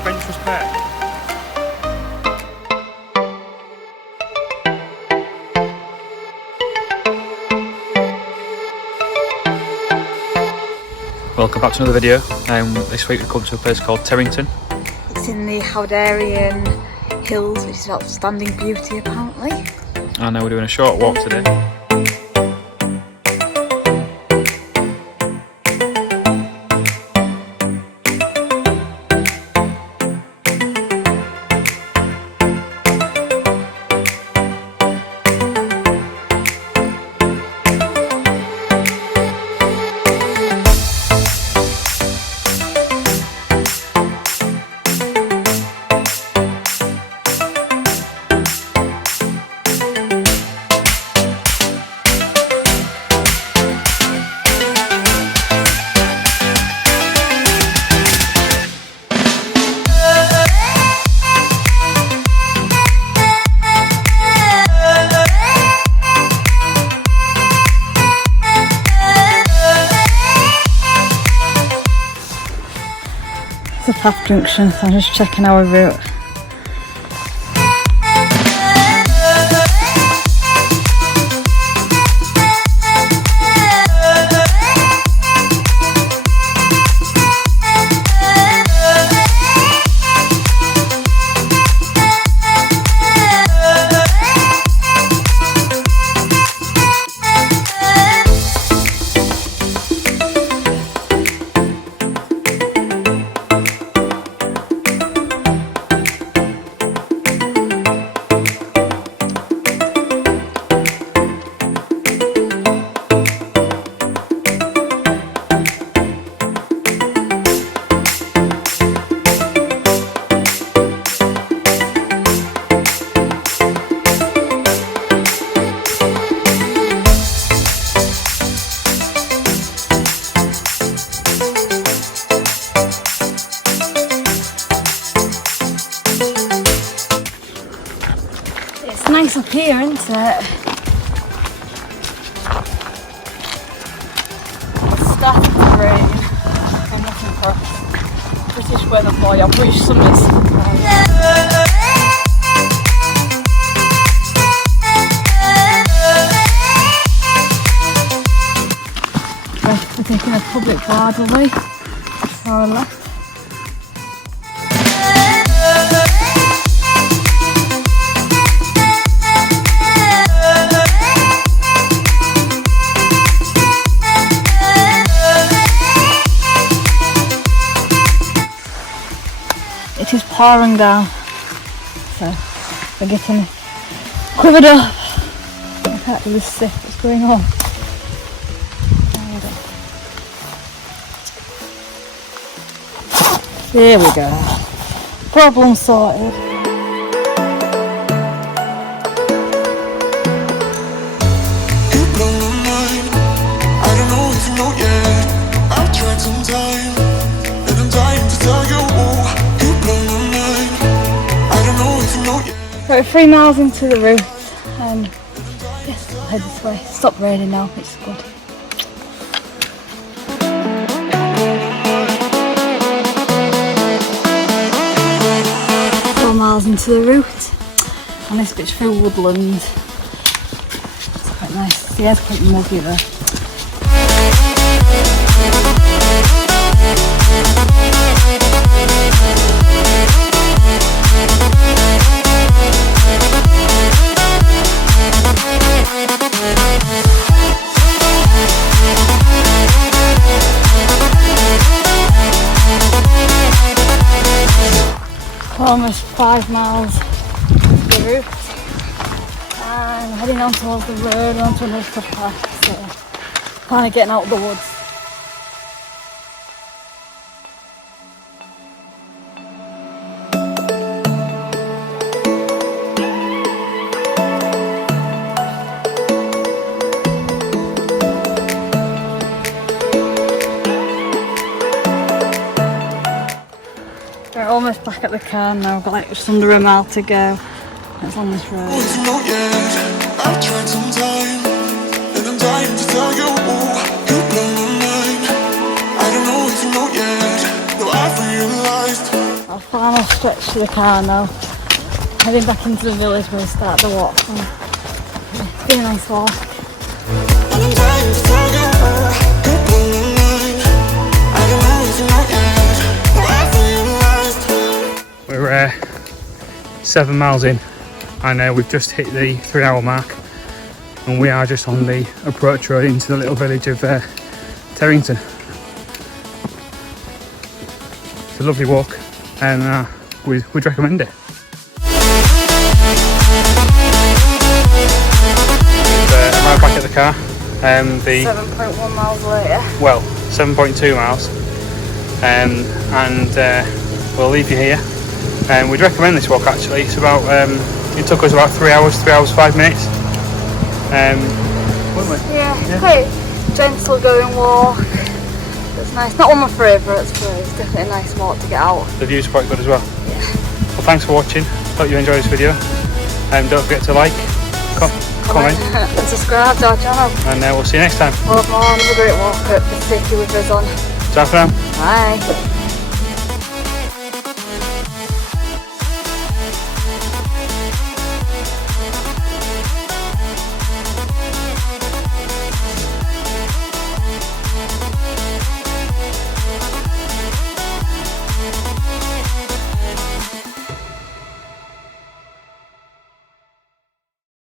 Adventurous Pair. Welcome back to another video. This week we come to a place called Terrington. It's in the Howardian hills, which is outstanding beauty apparently. And now we're doing a short walk today. The path junction, so I'm just checking our route. It's nice up here, isn't it? It's starting to rain. I'm looking for a British weather boy or British summers. We're taking a public bridleway to our left. It is pouring down, so we're getting quivered up. I can't do this sick. What's going on? There we go. Problem sorted. You blow my mind. I don't know if you know yet. I've tried some time, and I'm dying to tell you. You blow my mind. I don't know if you know yet. We're 3 miles into the route, and yes, we'll head this way. It's stopped raining now. It's good. Miles into the route, and this bit's through woodland. It's quite nice. The air's quite muggy there. Almost 5 miles to the route, and heading on towards the road onto another footpath, so kind of getting out of the woods. We're almost back at the car now. We've got like just under a mile to go. It's on this road. I've tried some time, and I'm dying to tell you. You blow my mind. I don't know if you know yet. No, I've realized. final stretch to the car now. Heading back into the village where we start the walk from. It's been a nice walk. And I'm dying to tell you, you blow my mind. I don't know if you know yet, but I realized. We're 7 miles in, and we've just hit the 3 hour mark, and we are just on the approach road into the little village of Terrington. It's a lovely walk, and we'd recommend it. Right back at the car. 7.1 miles later. Well, 7.2 miles, and we'll leave you here. We'd recommend this walk actually. It's about it took us about 3 hours, 5 minutes. Wouldn't we? Yeah, quite gentle going walk. It's nice. Not one of my favourites, but it's definitely a nice walk to get out. The view's quite good as well. Yeah. Well, thanks for watching. Hope you enjoyed this video. Don't forget to like, comment and subscribe to our channel. And we'll see you next time. We'll have more. Another great walk up. Just take you with us on. Ciao for now. Bye.